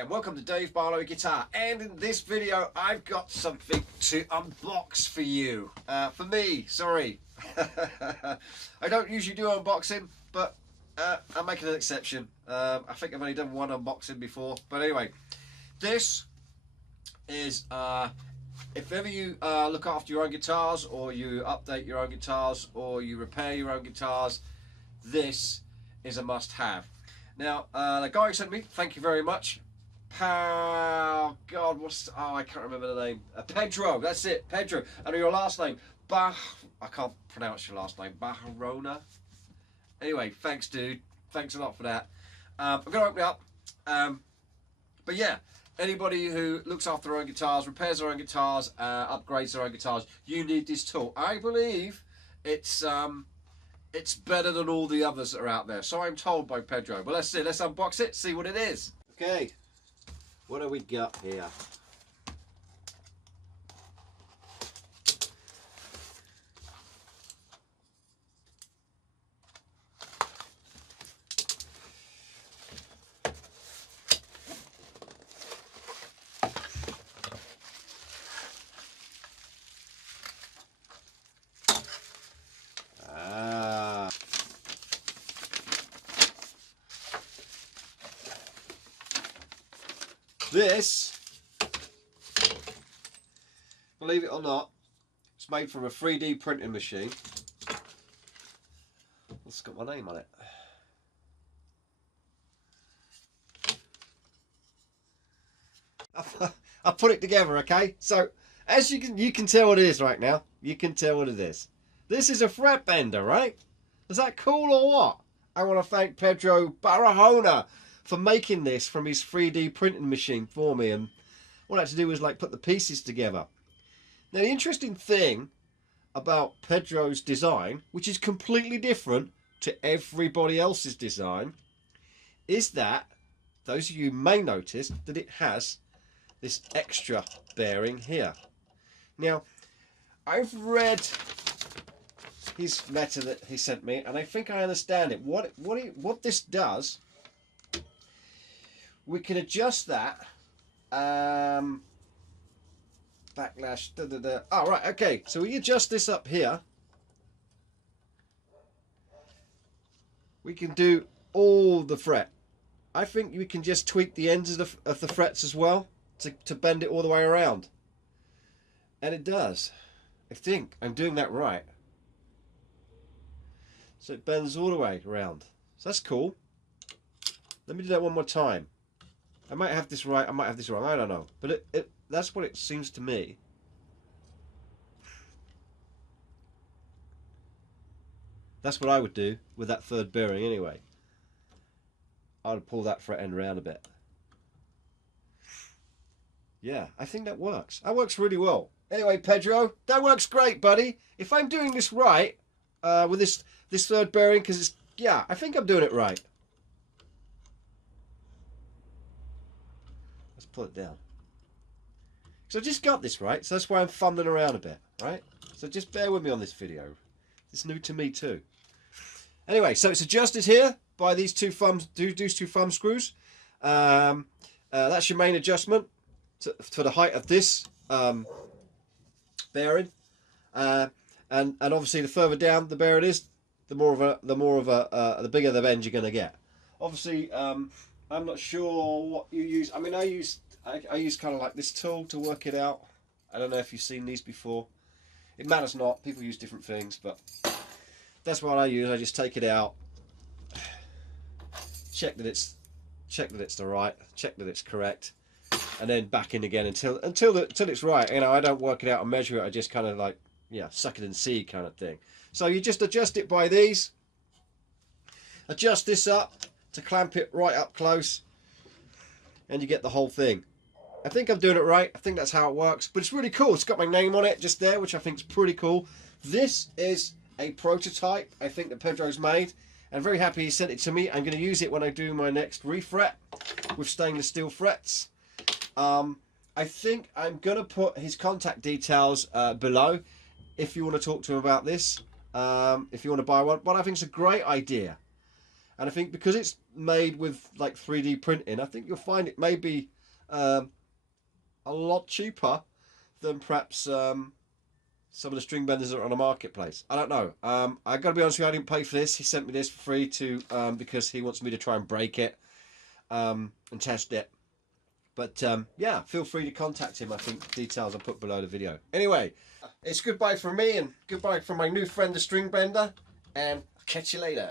and welcome to Dave Barlow Guitar. And in this video, I've got something to unbox for you. For me, sorry. I don't usually do unboxing, but I'm making an exception. I think I've only done one unboxing before. But anyway, this is, if ever you look after your own guitars, or you update your own guitars, or you repair your own guitars, this is a must-have. Now, the guy who sent me, thank you very much. I can't remember the name. Pedro, that's it, Pedro. And your last name, I can't pronounce your last name, Barahona. Anyway, thanks, dude. Thanks a lot for that. I'm going to open it up. But yeah, anybody who looks after their own guitars, repairs their own guitars, upgrades their own guitars, you need this tool. I believe it's better than all the others that are out there. So I'm told by Pedro. But let's see. Let's unbox it, see what it is. Okay. What do we got here? This, believe it or not, it's made from a 3D printing machine. It's got my name on it. I put it together, okay? So, as you can tell what it is right now. You can tell what it is. This is a fret bender, right? Is that cool or what? I want to thank Pedro Barahona for making this from his 3D printing machine for me, and what I had to do was like put the pieces together. Now the interesting thing about Pedro's design, which is completely different to everybody else's design, is that those of you may notice that it has this extra bearing here. Now I've read his letter that he sent me, and I think I understand it. What this does, we can adjust that backlash. Oh, right, okay. So we adjust this up here. We can do all the fret. I think we can just tweak the ends of the frets as well to bend it all the way around. And it does. I think I'm doing that right. So it bends all the way around. So that's cool. Let me do that one more time. I might have this right, I might have this wrong, I don't know. But that's what it seems to me. That's what I would do with that third bearing anyway. I would pull that fret end around a bit. Yeah, I think that works. That works really well. Anyway, Pedro, that works great, buddy. If I'm doing this right, with this third bearing, because it's, yeah, I think I'm doing it right. Pull it down. So I just got this right, so that's why I'm fumbling around a bit, right? So just bear with me on this video. It's new to me too. Anyway, so it's adjusted here by these two thumb screws. That's your main adjustment for the height of this bearing, and obviously the further down the bearing is, the bigger the bend you're going to get. Obviously, I'm not sure what you use. I mean, I use kind of like this tool to work it out. I don't know if you've seen these before. It matters not. People use different things, but that's what I use. I just take it out, check that it's the right, check that it's correct, and then back in again until it's right. You know, I don't work it out and measure it. I just kind of like, yeah, suck it and see kind of thing. So you just adjust it by these. Adjust this up to clamp it right up close, and you get the whole thing. I think I'm doing it right. I think that's how it works, but it's really cool. It's got my name on it just there, which I think is pretty cool. This is a prototype I think that Pedro's made. I'm very happy he sent it to me. I'm going to use it when I do my next refret with stainless steel frets. I think I'm going to put his contact details below if you want to talk to him about this, if you want to buy one. But I think it's a great idea. And I think because it's made with like 3D printing, I think you'll find it may be a lot cheaper than perhaps some of the string benders that are on the marketplace. I don't know. I got to be honest with you, I didn't pay for this. He sent me this for free to because he wants me to try and break it and test it. But yeah, feel free to contact him. I think details I'll put below the video. Anyway, it's goodbye from me and goodbye from my new friend, the string bender. And I'll catch you later.